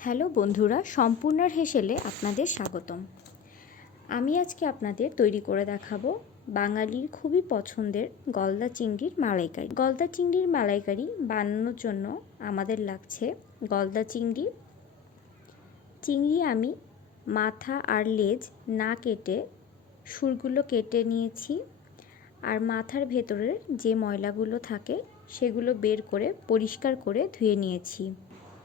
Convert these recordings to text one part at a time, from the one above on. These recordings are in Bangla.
হ্যালো বন্ধুরা, সম্পূর্ণার হেসেলে আপনাদের স্বাগতম। আমি আজকে আপনাদের তৈরি করে দেখাবো বাঙালির খুবই পছন্দের গলদা চিংড়ির মালাইকারি। গলদা চিংড়ির মালাইকারি বানানোর জন্য আমাদের লাগছে গলদা চিংড়ি। চিংড়ি আমি মাথা আর লেজ না কেটে সুরগুলো কেটে নিয়েছি আর মাথার ভেতরের যে ময়লাগুলো থাকে সেগুলো বের করে পরিষ্কার করে ধুয়ে নিয়েছি।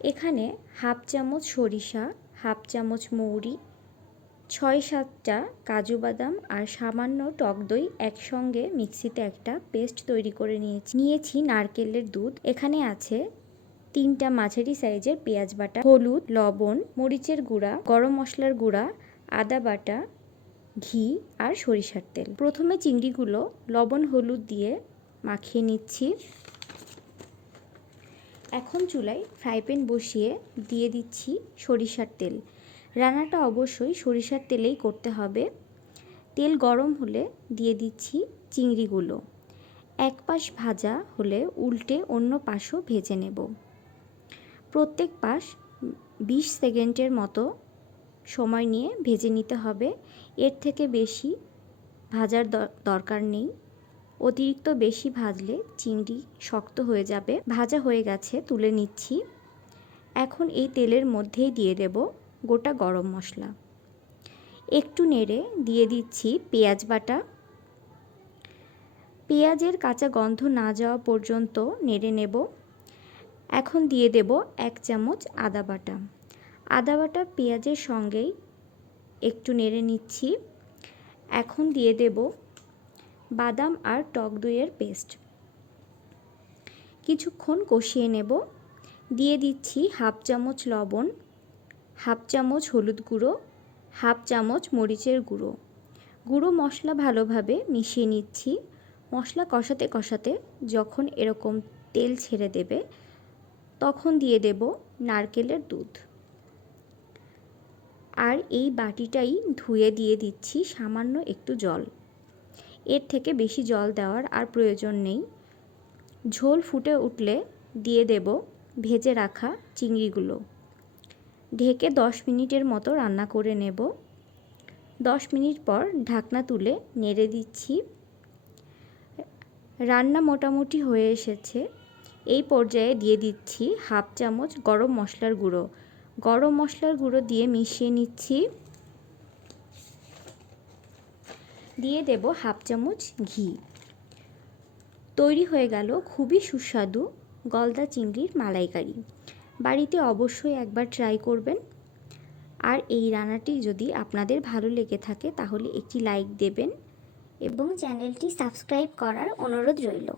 এখানে হাফ চামচ সরিষা, হাফ চামচ মৌরি, ছয় সাতটা কাজু বাদাম আর সামান্য টক দই একসঙ্গে মিক্সিতে একটা পেস্ট তৈরি করে নিয়েছি। নিয়েছি নারকেলের দুধ। এখানে আছে তিনটা মাঝারি সাইজের পেঁয়াজ বাটা, হলুদ, লবণ, মরিচের গুঁড়া, গরম মশলার গুঁড়া, আদা বাটা, ঘি আর সরিষার তেল। প্রথমে চিংড়িগুলো লবণ হলুদ দিয়ে মাখিয়ে নিচ্ছি। এখন চুলায় ফ্রাই প্যান বসিয়ে দিয়ে দিচ্ছি সরিষার তেল। রান্নাটা অবশ্যই সরিষার তেলেই করতে হবে। তেল গরম হলে দিয়ে দিচ্ছি চিংড়িগুলো। এক পাশ ভাজা হলে উল্টে অন্য পাশও ভেজে নেব। প্রত্যেক পাশ বিশ সেকেন্ডের মতো সময় নিয়ে ভেজে নিতে হবে। এর থেকে বেশি ভাজার দরকার নেই। অতিরিক্ত বেশি ভাজলে চিংড়ি শক্ত হয়ে যাবে। ভাজা হয়ে গেছে, তুলে নিচ্ছি। এখন এই তেলের মধ্যেই দিয়ে দেব গোটা গরম মশলা। একটু নেড়ে দিয়ে দিচ্ছি পেঁয়াজ বাটা। পেঁয়াজের কাঁচা গন্ধ না যাওয়া পর্যন্ত নেড়ে নেব। এখন দিয়ে দেব এক চামচ আদা বাটা। আদা বাটা পেঁয়াজের সঙ্গেই একটু নেড়ে নিচ্ছি। এখন দিয়ে দেব বাদাম আর টক দইয়ের পেস্ট। কিছুক্ষণ কষিয়ে নেব। দিয়ে দিচ্ছি হাফ চামচ লবণ, হাফ চামচ হলুদ গুঁড়ো, হাফ চামচ মরিচের গুঁড়ো। গুঁড়ো মশলা ভালোভাবে মিশিয়ে নিচ্ছি। মশলা কষাতে কষাতে যখন এরকম তেল ছেড়ে দেবে, তখন দিয়ে দেব নারকেলের দুধ। আর এই বাটিটাই ধুয়ে দিয়ে দিচ্ছি সামান্য একটু জল। এর থেকে বেশি জল দেওয়ার আর প্রয়োজন নেই। ঝোল ফুটে উঠলে দিয়ে দেব ভেজে রাখা চিংড়িগুলো। ঢেকে দশ মিনিটের মতো রান্না করে নেব। দশ মিনিট পর ঢাকনা তুলে নেড়ে দিচ্ছি। রান্না মোটামুটি হয়ে এসেছে। এই পর্যায়ে দিয়ে দিচ্ছি হাফ চামচ গরম মশলার গুঁড়ো। গরম মশলার গুঁড়ো দিয়ে মিশিয়ে নিচ্ছি। দিয়ে দেব হাফ চামচ ঘি। তৈরি হয়ে গেল খুবই সুস্বাদু গলদা চিংড়ির মালাইকারি। বাড়িতে অবশ্যই একবার ট্রাই করবেন। আর এই রান্নাটি যদি আপনাদের ভালো লেগে থাকে তাহলে একটি লাইক দেবেন এবং চ্যানেলটি সাবস্ক্রাইব করার অনুরোধ রইল।